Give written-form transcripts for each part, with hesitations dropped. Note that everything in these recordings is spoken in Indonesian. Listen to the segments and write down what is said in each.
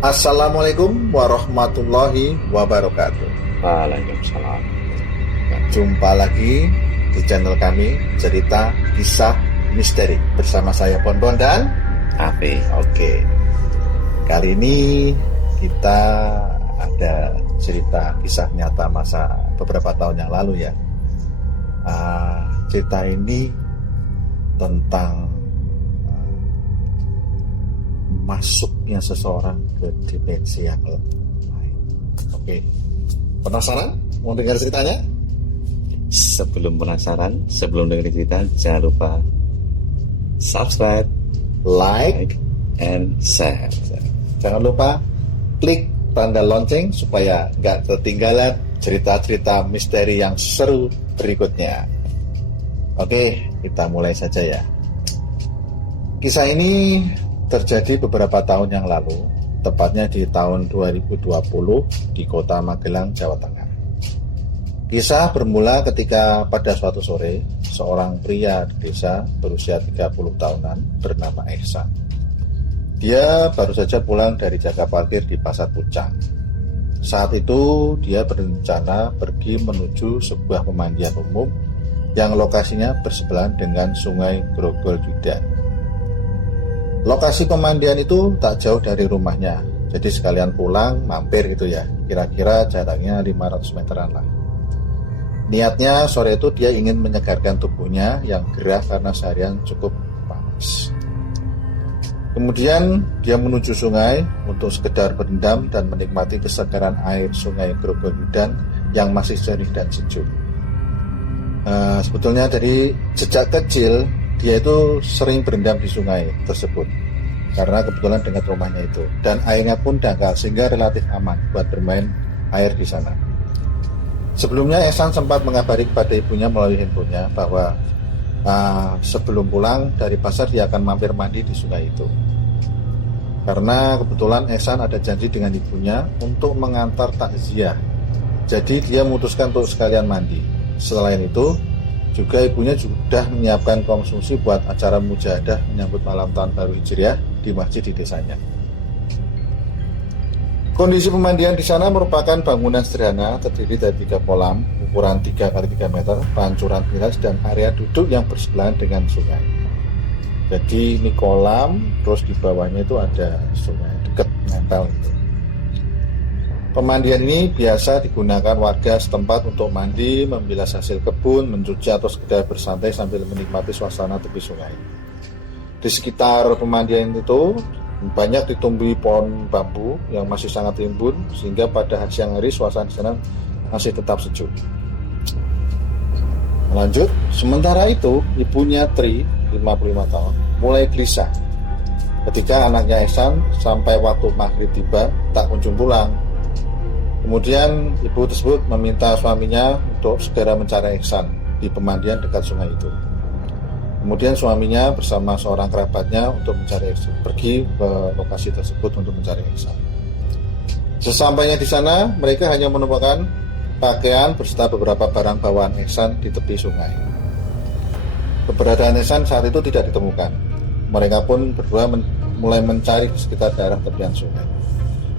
Assalamualaikum warahmatullahi wabarakatuh. Waalaikumsalam. Jumpa lagi di channel kami, cerita kisah misteri bersama saya Bonbon dan Afi. Oke. Kali ini kita ada cerita kisah nyata masa beberapa tahun yang lalu ya. Cerita ini tentang masuknya seseorang ke dimensi yang lain. Oke, penasaran? Mau dengar ceritanya? Sebelum penasaran, sebelum dengerin cerita, jangan lupa subscribe, Like, and share. jangan lupa klik tanda lonceng supaya nggak ketinggalan cerita-cerita misteri yang seru berikutnya. Oke, kita mulai saja ya. Kisah ini terjadi beberapa tahun yang lalu, tepatnya di tahun 2020 di kota Magelang, Jawa Tengah. Kisah bermula ketika pada suatu sore, seorang pria di desa berusia 30 tahunan bernama Ehsan. Dia baru saja pulang dari jaga parkir di Pasar Pucang. Saat itu dia berencana pergi menuju sebuah pemandian umum yang lokasinya bersebelahan dengan Sungai Grogol Judan. Lokasi pemandian itu tak jauh dari rumahnya, jadi sekalian pulang mampir gitu ya, kira-kira jaraknya 500 meteran lah. Niatnya sore itu dia ingin menyegarkan tubuhnya yang gerah karena seharian cukup panas. Kemudian dia menuju sungai untuk sekedar berendam dan menikmati kesegaran air Sungai Grogol Judan yang masih jernih dan sejuk. Sebetulnya dari sejak kecil dia itu sering berendam di sungai tersebut karena kebetulan dekat rumahnya itu, dan airnya pun dangkal sehingga relatif aman buat bermain air di sana. Sebelumnya Ehsan sempat mengabari kepada ibunya melalui handphonenya bahwa sebelum pulang dari pasar dia akan mampir mandi di sungai itu. Karena kebetulan Ehsan ada janji dengan ibunya untuk mengantar takziah, jadi dia memutuskan untuk sekalian mandi. Selain itu juga ibunya sudah menyiapkan konsumsi buat acara mujahadah menyambut malam tahun baru Hijriah di masjid di desanya. Kondisi pemandian di sana merupakan bangunan sederhana terdiri dari 3 kolam ukuran 3x3 meter, pancuran bilas dan area duduk yang bersebelahan dengan sungai. Jadi ini kolam, terus di bawahnya itu ada sungai dekat nempel gitu. Pemandian ini biasa digunakan warga setempat untuk mandi, membilas hasil kebun, mencuci atau sekedar bersantai sambil menikmati suasana tepi sungai. Di sekitar pemandian itu banyak ditumbuhi pohon bambu yang masih sangat rimbun sehingga pada siang hari suasana di sana masih tetap sejuk. Lanjut, sementara itu ibunya Tri, 55 tahun, mulai gelisah ketika anaknya Ehsan sampai waktu maghrib tiba tak kunjung pulang. Kemudian ibu tersebut meminta suaminya untuk segera mencari Ehsan di pemandian dekat sungai itu. Kemudian suaminya bersama seorang kerabatnya untuk mencari Ehsan, pergi ke lokasi tersebut untuk mencari Ehsan. Sesampainya di sana, mereka hanya menemukan pakaian beserta beberapa barang bawaan Ehsan di tepi sungai. Keberadaan Ehsan saat itu tidak ditemukan. Mereka pun berdua mulai mencari di sekitar daerah tepian sungai.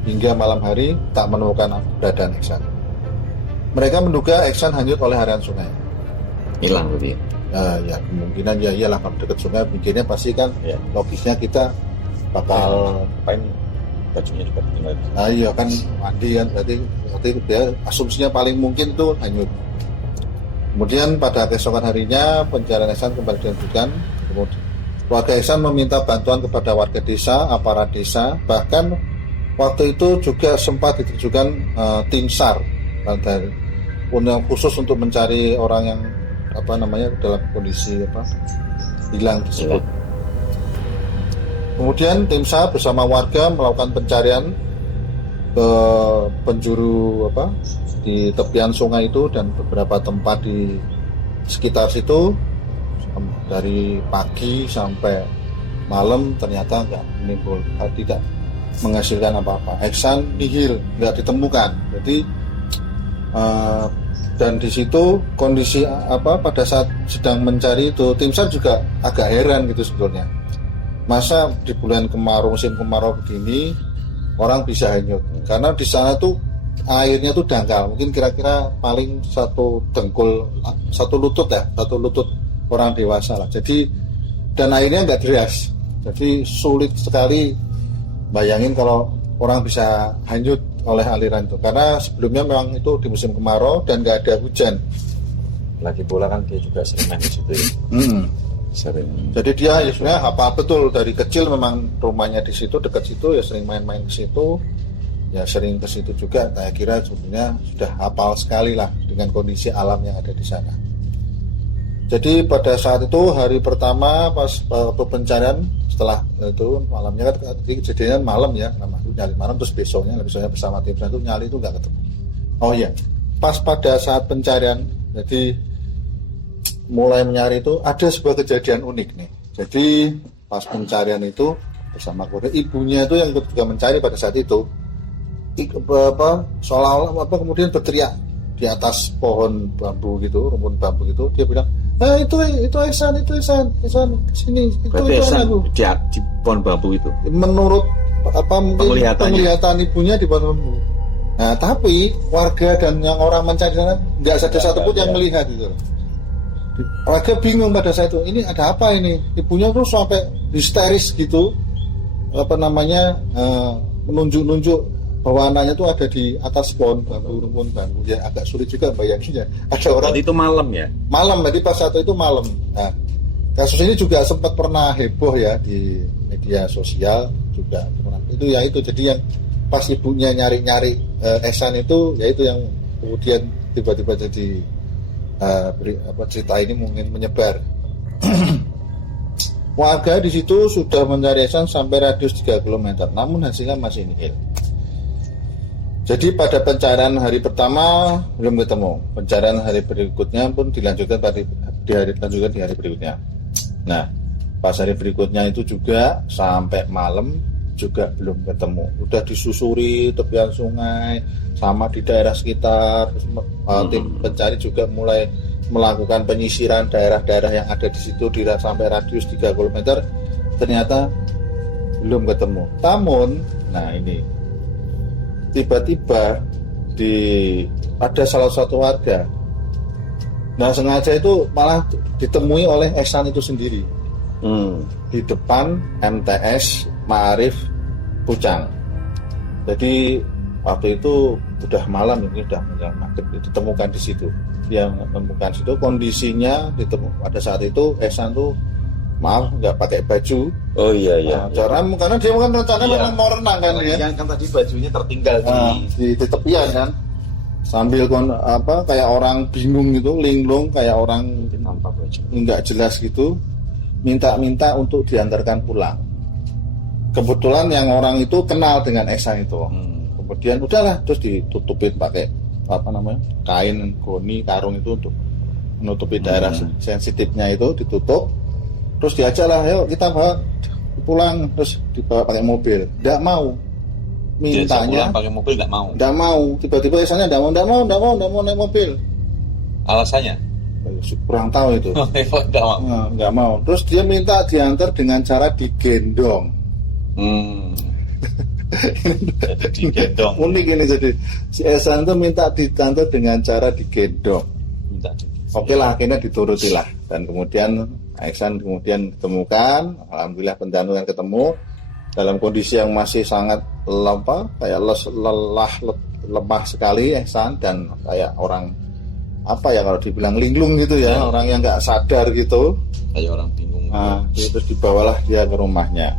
Hingga malam hari tak menemukan keberadaan Ehsan. Mereka menduga Ehsan hanyut oleh harian sungai. Hilang berarti. Ya kemungkinan ya iyalah, kalau dekat sungai mikirnya pasti kan ya, logisnya kita bakal Ngapain bajunya juga tinggal. iya kan mandi kan, berarti dia asumsinya paling mungkin itu hanyut. Kemudian pada keesokan harinya pencarian Ehsan kembali dilanjutkan. Kemudian warga Ehsan meminta bantuan kepada warga desa, aparat desa, bahkan waktu itu juga sempat ditujukan tim SAR dari yang khusus untuk mencari orang yang dalam kondisi hilang tersebut. Kemudian tim SAR bersama warga melakukan pencarian ke penjuru di tepian sungai itu dan beberapa tempat di sekitar situ dari pagi sampai malam, ternyata tidak menghasilkan apa-apa. Ehsan nihil, nggak ditemukan. Jadi dan di situ kondisi pada saat sedang mencari itu, tim SAR juga agak heran gitu sebetulnya. Masa di bulan kemarau, musim kemarau begini orang bisa hanyut. Karena di sana tuh airnya tuh dangkal, mungkin kira-kira paling satu dengkul, satu lutut orang dewasa lah. Jadi dan airnya nggak deras, jadi sulit sekali bayangin kalau orang bisa hanyut oleh aliran itu. Karena sebelumnya memang itu di musim kemarau dan nggak ada hujan. Lagi pula kan dia juga sering main di situ ya. Sering. Jadi dia ya sebenarnya apa betul dari kecil memang rumahnya di situ, dekat situ, ya sering main-main ke situ, ya sering ke situ juga. Saya kira sebenarnya sudah hafal sekali lah dengan kondisi alam yang ada di sana. Jadi pada saat itu hari pertama pas pencarian, setelah itu malamnya kan kejadiannya malam ya, nyali malam, terus besoknya bersama tim itu nyali itu nggak ketemu. Oh iya, pas pada saat pencarian, jadi mulai mencari itu ada sebuah kejadian unik nih. Jadi pas pencarian itu bersama keluarga, ibunya itu yang juga mencari pada saat itu, seolah-olah kemudian berteriak di atas pohon bambu gitu, rumpun bambu gitu, dia bilang, itu Ihsan sini, berarti itu Ihsan anakku. di pohon bambu itu. Menurut mungkin penglihatan ibunya di pohon bambu. Nah, tapi warga dan yang orang mencari sana nggak ada satupun yang melihat itu. Warga bingung pada saat itu, ini ada apa ini? Ibunya tuh sampai histeris gitu, menunjuk-nunjuk bahwa anaknya tuh ada di atas pohon bambu, rumpun bambu. Ya agak sulit juga bayanginnya. Ada orang. Tadi itu malam ya? Malam, jadi pas saat itu malam. Nah, kasus ini juga sempat pernah heboh ya di media sosial juga. Itu jadi yang pas ibunya nyari-nyari Ihsan itu, yaitu yang kemudian tiba-tiba jadi cerita ini mungkin menyebar. Warga di situ sudah mencari Ihsan sampai radius 3 km, namun hasilnya masih nihil. Jadi pada pencarian hari pertama belum ketemu. Pencarian hari berikutnya pun dilanjutkan di hari berikutnya. Nah, pas hari berikutnya itu juga sampai malam juga belum ketemu. Udah disusuri tepian sungai sama di daerah sekitar. Tim pencari juga mulai melakukan penyisiran daerah-daerah yang ada di situ sampai radius 3 km. Ternyata belum ketemu. Namun, nah ini tiba-tiba ada salah satu warga. Nah, sengaja itu malah ditemui oleh Ihsan itu sendiri. Di depan MTS Ma'arif Pucang. Jadi waktu itu udah malam, ini udah maghrib, ditemukan di situ. Yang menemukan situ kondisinya pada saat itu Ihsan tuh maaf nggak pakai baju. Oh iya. Karena dia kan rencana memang mau renang kan ya. Kan tadi bajunya tertinggal di tepian kan. Sambil kayak orang bingung gitu, linglung kayak orang tanpa baju. Nggak jelas gitu. Minta untuk diantarkan pulang. Kebetulan yang orang itu kenal dengan Ihsan itu. Kemudian udahlah, terus ditutupin pakai kain goni, karung itu untuk menutupi daerah sensitifnya itu, ditutup. Terus diajaklah, ayo kita bawa pulang, terus dibawa pakai mobil. Nggak mau, mintanya pulang pakai mobil nggak mau. Nggak mau, tiba-tiba Ihsannya nggak mau naik mobil. Alasannya? Kurang tahu itu. Nggak mau. Terus dia minta diantar dengan cara digendong. Jadi digendong. Unik ini jadi si Ihsan itu minta diantar dengan cara digendong. Oke lah, akhirnya dituruti lah. Dan kemudian Ihsan ditemukan, alhamdulillah pencarian ketemu dalam kondisi yang masih sangat lemah sekali Ihsan, dan kayak orang kalau dibilang linglung gitu ya, orang yang nggak sadar gitu, kayak orang bingung. Nah, terus dibawalah dia ke rumahnya.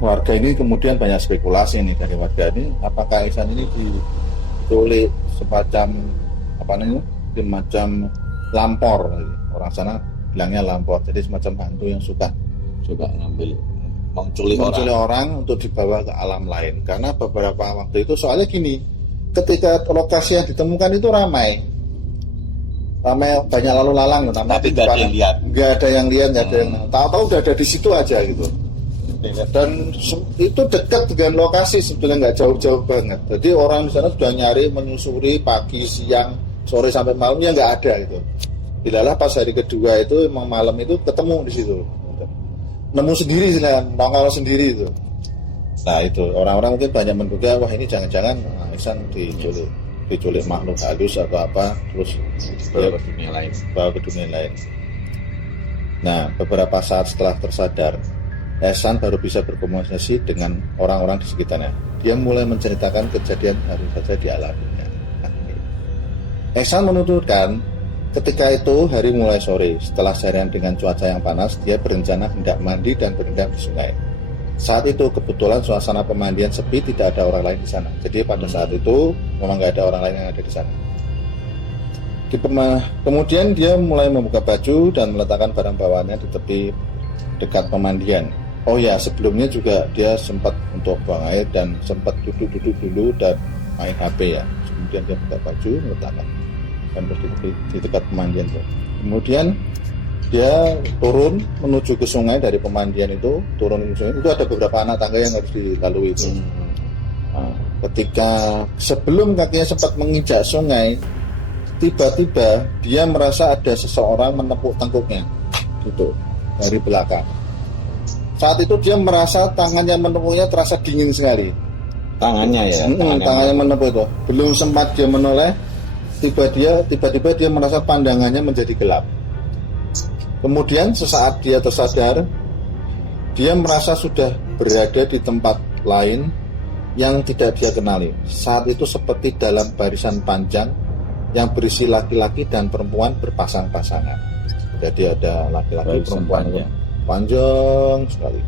Warga ini kemudian banyak spekulasi nih dari warga ini, apakah Ihsan ini diculik semacam semacam lampor, orang sana bilangnya lampor, jadi semacam hantu yang suka menculik orang untuk dibawa ke alam lain. Karena beberapa waktu itu soalnya gini, ketika lokasi yang ditemukan itu ramai banyak lalu lalang, tapi nggak ada yang lihat, nggak ada yang tahu-tahu udah ada di situ aja gitu. Dan itu dekat dengan lokasi, sebetulnya nggak jauh-jauh banget. Jadi orang di sana sudah nyari, menyusuri pagi, siang, sore sampai malamnya nggak ada itu. Dilalah pas hari kedua itu emang malam itu ketemu di situ. Nemu sendiri, nongol sendiri itu. Nah itu orang-orang mungkin banyak menduga, wah ini jangan-jangan Ihsan diculik makhluk halus atau apa, terus bawa ke dunia lain. Bawa ke dunia lain. Nah beberapa saat setelah tersadar, Ihsan baru bisa berkomunikasi dengan orang-orang di sekitarnya. Dia mulai menceritakan kejadian baru saja dialaminya. Ihsan menuturkan, ketika itu hari mulai sore. Setelah seharian dengan cuaca yang panas, dia berencana hendak mandi dan berendam di sungai. Saat itu kebetulan suasana pemandian sepi, tidak ada orang lain di sana. Jadi pada saat itu memang nggak ada orang lain yang ada di sana. Kemudian dia mulai membuka baju dan meletakkan barang bawaannya di tepi dekat pemandian. Oh ya, sebelumnya juga dia sempat untuk buang air dan sempat duduk-duduk dulu dan main HP ya. Kemudian dia buka baju, meletakkan dan di dekat pemandian itu. Kemudian dia turun menuju ke sungai dari pemandian itu, turun ke sungai. Itu ada beberapa anak tangga yang harus dilalui itu. Nah, ketika sebelum kakinya sempat menginjak sungai, tiba-tiba dia merasa ada seseorang menepuk tengkuknya gitu dari belakang. Saat itu dia merasa tangannya menepuknya terasa dingin sekali. Tangannya ya? Tangannya menepuk itu. Belum sempat dia menoleh, tiba-tiba dia merasa pandangannya menjadi gelap. Kemudian sesaat dia tersadar, dia merasa sudah berada di tempat lain yang tidak dia kenali. Saat itu seperti dalam barisan panjang yang berisi laki-laki dan perempuan berpasang-pasangan. Jadi ada laki-laki, perempuan panjang sekali.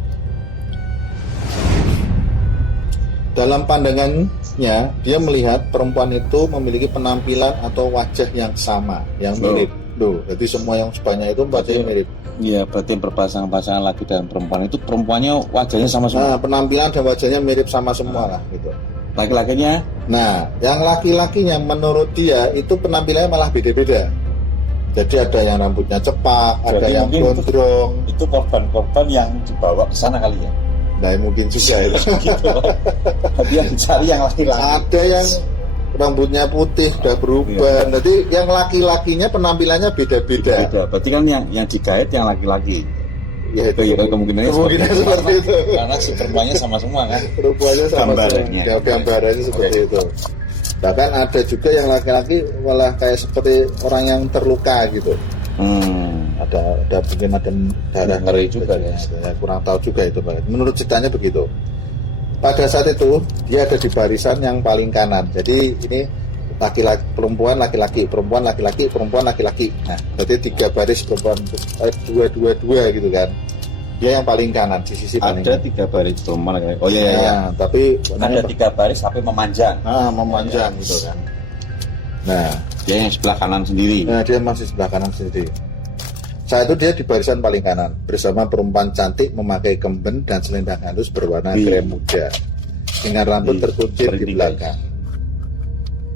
Dalam pandangannya, dia melihat perempuan itu memiliki penampilan atau wajah yang sama, yang mirip. Jadi semua yang sebanyak itu berarti mirip. Iya, berarti berpasang-pasangan laki dan perempuan itu perempuannya wajahnya sama semua. Nah, penampilan dan wajahnya mirip sama semua lah gitu. Laki-lakinya? Nah, yang laki-lakinya menurut dia itu penampilannya malah beda-beda. Jadi ada yang rambutnya cepak, ada yang gondrong. Itu korban-korban yang dibawa ke sana kali ya? Nah, mungkin juga itu. Gitu. Dia dicari yang laki-laki. Ada yang rambutnya putih sudah berubah. Jadi yang laki-lakinya penampilannya beda-beda. Beda. Berarti kan yang digait yang laki-laki. Ya itu kemungkinannya seperti itu. Karena perempuannya sama semua kan. Perempuannya sama semua. Gambarannya seperti itu. Bahkan ada juga yang laki-laki malah kayak seperti orang yang terluka gitu. Ada mungkin ada darah ngeri juga ya. Saya kurang tahu juga itu Pak. Menurut ceritanya begitu. Pada saat itu dia ada di barisan yang paling kanan. Jadi ini laki-laki perempuan laki-laki, perempuan laki-laki, perempuan laki-laki. Nah, berarti 3 baris perempuan, 2 gitu kan. Dia yang paling kanan di sisi paling. Ada 3 baris perempuan laki-laki. Oh iya. Tapi ada 3 baris tapi memanjang. Memanjang gitu kan. Nah, dia yang sebelah kanan sendiri. Nah, dia masih sebelah kanan sendiri. Saat itu dia di barisan paling kanan bersama perempuan cantik memakai kemben dan selendang halus berwarna krem muda dengan rambut terkuncir di belakang.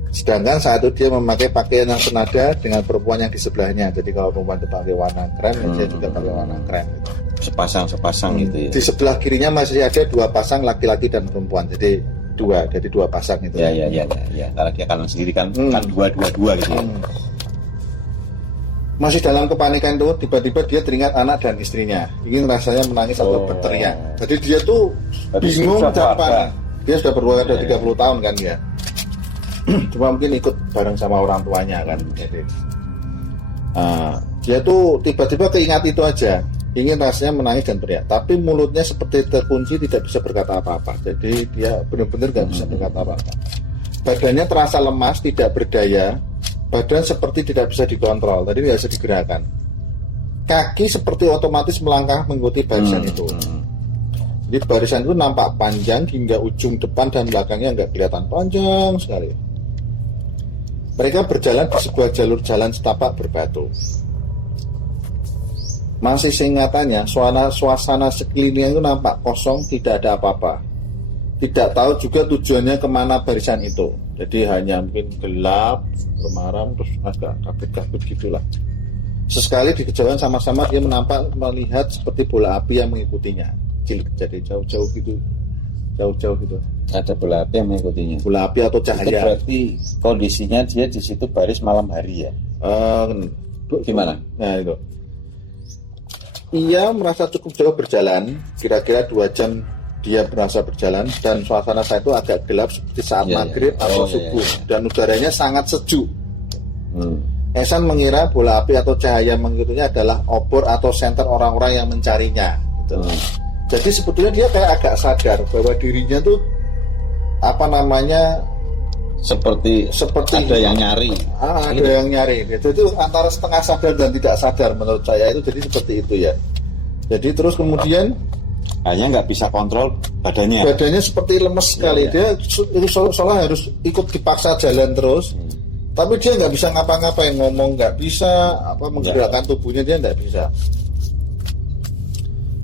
Sedangkan saat itu dia memakai pakaian yang senada dengan perempuan yang di sebelahnya. Jadi kalau perempuan itu pakai warna krem, dia juga pakai warna krem. Gitu. Sepasang gitu ya. Di sebelah kirinya masih ada 2 pasang laki-laki dan perempuan. Jadi 2 pasang itu. Iya. Karena dia kanan sendiri kan 2 gitu ya. Masih dalam kepanikan itu, tiba-tiba dia teringat anak dan istrinya. Ingin rasanya menangis atau berteriak. Jadi dia tuh bingung apa. Dia sudah berumur 30 tahun kan ya. Cuma mungkin ikut bareng sama orang tuanya kan. Jadi, dia tuh tiba-tiba keingat itu aja. Ingin rasanya menangis dan teriak. Tapi mulutnya seperti terkunci, tidak bisa berkata apa-apa. Jadi dia benar-benar gak bisa berkata apa-apa. Badannya terasa lemas, tidak berdaya. Badan seperti tidak bisa dikontrol, tadi tidak bisa digerakkan. Kaki seperti otomatis melangkah mengikuti barisan itu. Jadi barisan itu nampak panjang hingga ujung depan dan belakangnya nggak kelihatan, panjang sekali. Mereka berjalan di sebuah jalur jalan setapak berbatu. Masih seingatannya, suasana sekelilingnya itu nampak kosong, tidak ada apa-apa. Tidak tahu juga tujuannya kemana barisan itu. Jadi hanya mungkin gelap, remaram, terus agak kabut-kabut gitulah. Sesekali di kejauhan sama-sama dia melihat seperti bola api yang mengikutinya. Jadi jauh-jauh gitu. Ada bola api yang mengikutinya. Bola api atau cahaya. Itu berarti kondisinya dia di situ baris malam hari ya? Gimana? Nah itu. Ia merasa cukup jauh berjalan, kira-kira 2 jam dia berasa berjalan dan suasana saat itu agak gelap seperti saat maghrib atau subuh dan udaranya sangat sejuk. Ehsan mengira bola api atau cahaya mengikutinya adalah obor atau senter orang-orang yang mencarinya gitu. Jadi sebetulnya dia kayak agak sadar bahwa dirinya tuh seperti ada yang nyari. Ada yang nyari. Itu antara setengah sadar dan tidak sadar menurut saya itu, jadi seperti itu ya. Jadi terus kemudian hanya nggak bisa kontrol badannya. Badannya seperti lemes sekali. Dia soalnya harus ikut dipaksa jalan terus. Tapi dia nggak bisa ngapa-ngapain, ngomong nggak bisa, menggerakkan tubuhnya dia nggak bisa.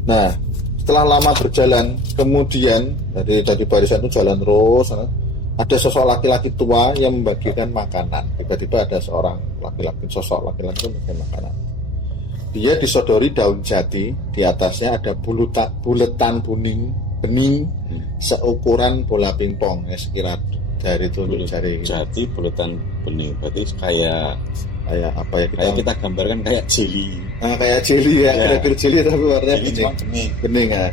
Nah, setelah lama berjalan, kemudian dari barisan itu jalan terus. Ada sosok laki-laki tua yang membagikan makanan. Tiba-tiba ada seorang sosok laki-laki yang membagikan makanan. Dia disodori daun jati, di atasnya ada buletan bening seukuran bola pingpong, sekira jari tunjuk jari. Jati buletan bening, berarti kayak apa ya? Kayak kita gambarkan kayak jeli. Kayak jeli ya, kira-kira jeli tapi warnanya bening ya.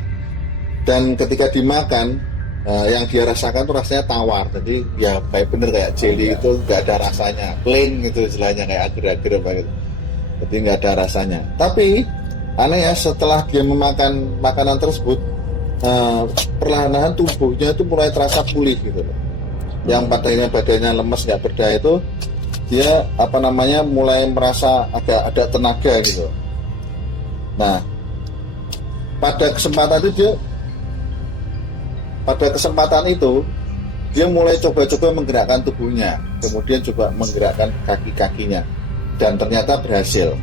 Dan ketika dimakan, yang dia rasakan tuh rasanya tawar, jadi ya kayak jeli itu nggak ada rasanya, plain gitu istilahnya, kayak agar-agar gitu. Jadi nggak ada rasanya. Tapi aneh ya, setelah dia memakan makanan tersebut, perlahan-lahan tubuhnya itu mulai terasa pulih gitu loh. Yang badannya lemes nggak berdaya itu, dia mulai merasa agak ada tenaga gitu. Nah, pada kesempatan itu dia mulai coba-coba menggerakkan tubuhnya, kemudian coba menggerakkan kaki-kakinya, dan ternyata berhasil.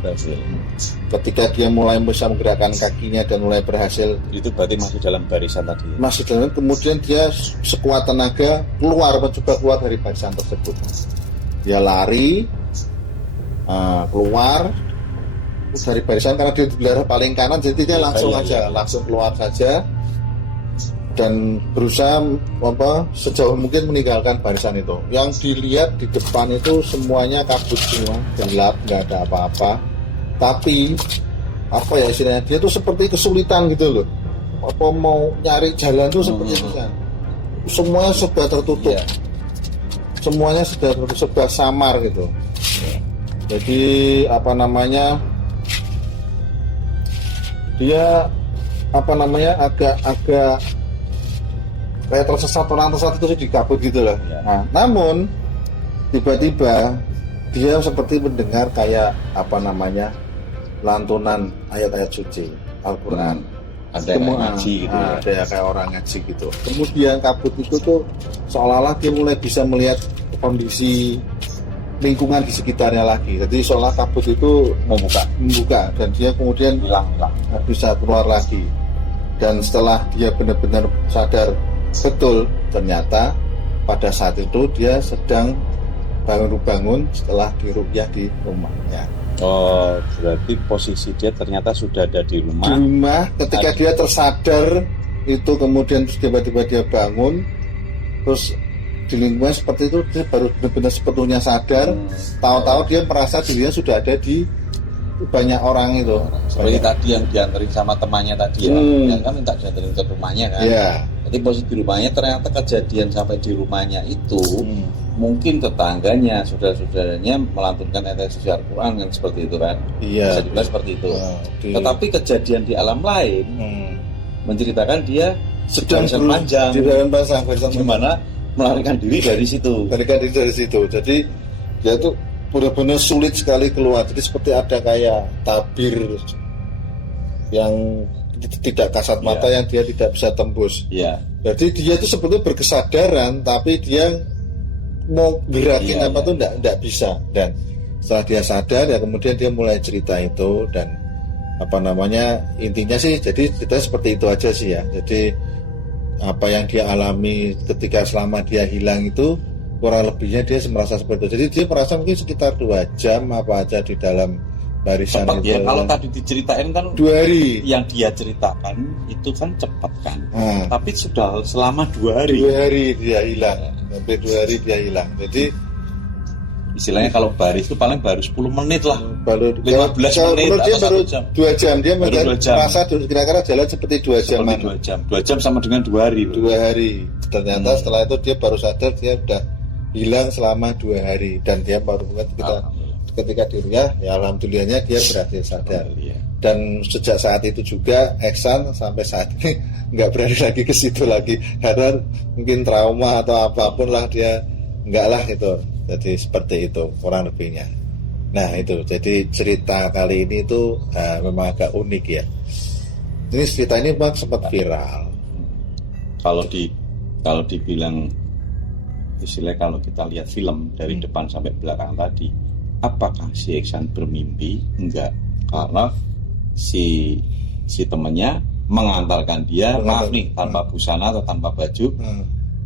Ketika dia mulai bisa menggerakkan kakinya dan mulai berhasil, itu berarti masih dalam barisan tadi. Masih dalam, kemudian dia sekuat tenaga mencoba keluar dari barisan tersebut. Dia lari keluar dari barisan karena dia di belakang paling kanan, jadi dia langsung keluar saja dan berusaha sejauh mungkin meninggalkan barisan itu. Yang dilihat di depan itu semuanya kabut semua, gelap, nggak ada apa-apa. Tapi istilahnya, dia tuh seperti kesulitan gitu loh. Mau nyari jalan tuh seperti itu kan. Semuanya sudah tertutup. Semuanya sudah tertutup, sudah samar gitu. Jadi dia agak kayak tersesat itu di kabut gitu loh. Nah, namun tiba-tiba dia seperti mendengar kayak lantunan ayat-ayat suci Al-Quran. Ada yang ngaji gitu. Ada kayak orang ngaji gitu. Kemudian kabut itu tuh seolah-olah dia mulai bisa melihat kondisi lingkungan di sekitarnya lagi. Jadi seolah kabut itu membuka dan dia kemudian hilang, bisa keluar lagi. Dan setelah dia benar-benar sadar betul, ternyata pada saat itu dia sedang bangun setelah diruqyah di rumahnya. Oh, berarti posisi dia ternyata sudah ada di rumah. Di rumah, ketika dia tersadar itu, kemudian terus tiba-tiba dia bangun, terus di lingkungan seperti itu dia baru benar-benar sepenuhnya sadar. Tahu-tahu dia merasa dirinya sudah ada di banyak orang itu. Seperti tadi yang diantarin sama temannya tadi ya, kan minta diantarin ke rumahnya kan. Jadi posisi di rumahnya, ternyata kejadian sampai di rumahnya itu mungkin tetangganya, saudara-saudaranya melantunkan ayat suci Al-Quran kan, seperti itu kan. Bisa dibilang seperti itu. Tetapi kejadian di alam lain menceritakan dia sedang panjang di dalam gimana melarikan diri dari situ. Jadi dia tuh benar-benar sulit sekali keluar. Jadi seperti ada kayak tabir yang tidak kasat mata yang dia tidak bisa tembus. Jadi dia tuh sebetulnya berkesadaran, tapi dia mau gerakin tuh enggak bisa. Dan setelah dia sadar ya kemudian dia mulai cerita itu, dan intinya sih jadi kita seperti itu aja sih ya. Jadi apa yang dia alami ketika selama dia hilang itu kurang lebihnya dia merasa seperti itu. Jadi dia merasa mungkin sekitar 2 jam apa aja di dalam barisan cepat itu. Ya, kalau tadi diceritain kan 2 hari. Yang dia ceritakan itu kan cepat kan. Tapi sudah selama 2 hari. 2 hari dia hilang. Sampai 2 hari dia hilang. Jadi istilahnya kalau baris itu paling baru 10 menit lah, baru 15 menit menurut dia atau baru 1 jam. 2 jam dia Baru 2 jam. merasa kira-kira jalan seperti 2 jam. Seperti 2 jam. 2 jam sama dengan 2 hari. 2 hari. Ternyata setelah itu dia baru sadar dia udah hilang selama 2 hari dan dia baru ketika di Ruyah, ya alhamdulillahnya dia berhasil sadar. Dan sejak saat itu juga Eksan sampai saat ini nggak berani lagi ke situ lagi karena mungkin trauma atau apapun lah, dia nggak lah gitu. Jadi seperti itu kurang lebihnya. Nah itu jadi cerita kali ini tuh memang agak unik ya. Ini cerita ini memang sempat viral. Kalau dibilang istilahnya, kalau kita lihat film dari depan sampai belakang tadi, apakah si Eksan bermimpi? Enggak, karena si temannya mengantarkan dia, maaf nih, tanpa busana atau tanpa baju,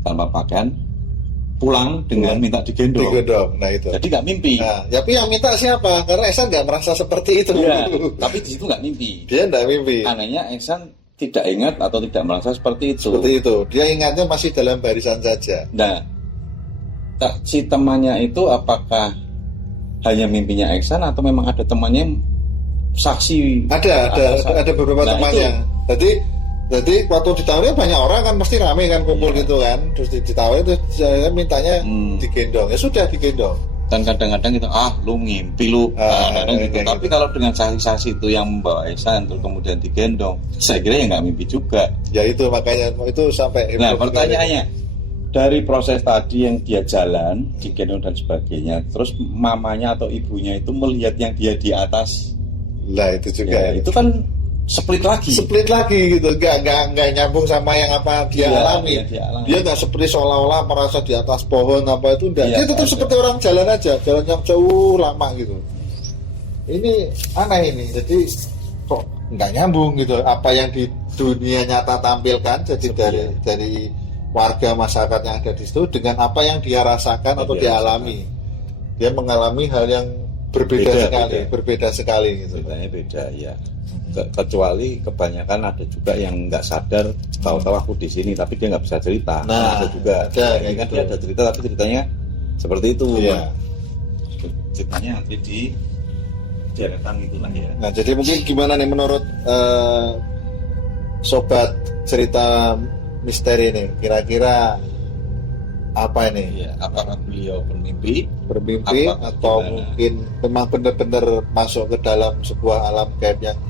tanpa pakaian, pulang dengan minta digendong. Nah itu. Jadi nggak mimpi. Nah, tapi yang minta siapa? Karena Eksan nggak merasa seperti itu. Ya, tapi di situ nggak mimpi. Dia nggak mimpi. Anehnya Eksan tidak ingat atau tidak merasa seperti itu. Seperti itu. Dia ingatnya masih dalam barisan saja. Nah, si temannya itu apakah hanya mimpinya Eksan atau memang ada temannya saksi? Ada beberapa temannya. Jadi waktu ditawarin banyak orang kan pasti rame kan kumpul gitu kan. Terus ditawarin terus saya mintanya digendong. Ya sudah digendong. Dan kadang-kadang kita lu ngimpi lu gitu. Tapi kalau dengan saksi-saksi itu yang membawa Eksan terus kemudian digendong, saya kira ya nggak mimpi juga. Ya itu makanya itu sampai. Nah pertanyaannya, dari proses tadi yang dia jalan digendong dan sebagainya, terus mamanya atau ibunya itu melihat yang dia di atas, lah itu juga ya, itu kan split lagi gitu, nggak nyambung sama yang apa dia alami. Dia nggak seperti seolah-olah merasa di atas pohon apa itu, enggak. Dia tetap seperti orang jalan aja, jalan yang jauh lama gitu. Ini aneh ini, jadi kok nggak nyambung gitu apa yang di dunia nyata tampilkan, jadi dari warga masyarakat yang ada di situ dengan apa yang dia rasakan atau dia alami. Dia mengalami hal yang berbeda sekali gitu. Beda ya. Kecuali kebanyakan ada juga yang nggak sadar, tahu-tahu aku di sini tapi dia nggak bisa cerita. Nah, ada juga. Kan gitu. Dia ada cerita tapi ceritanya seperti itu. Iya. Ceritanya nanti di deretan gitulah ya. Nah, jadi mungkin gimana nih menurut sobat cerita misteri ini? Kira-kira apa ini? Ya, apakah beliau bermimpi atau mungkin memang benar-benar masuk ke dalam sebuah alam gaib yang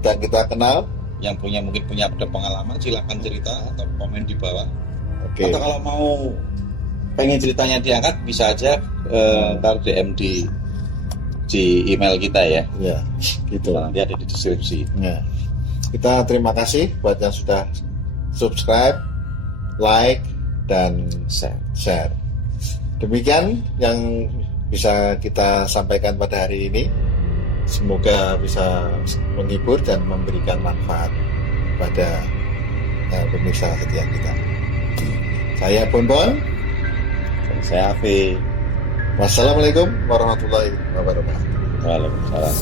kita kenal? Yang mungkin punya pengalaman, silakan cerita atau komen di bawah. Oke. Atau kalau mau pengen ceritanya diangkat bisa aja ntar DM di email kita ya. Ya, gitu. Nanti ada di deskripsi. Ya. Kita terima kasih buat yang sudah subscribe, like, dan share. Demikian yang bisa kita sampaikan pada hari ini. Semoga bisa menghibur dan memberikan manfaat pada pemirsa setia kita. Saya Bonbon. Dan saya Afi. Wassalamualaikum warahmatullahi wabarakatuh. Waalaikumsalam.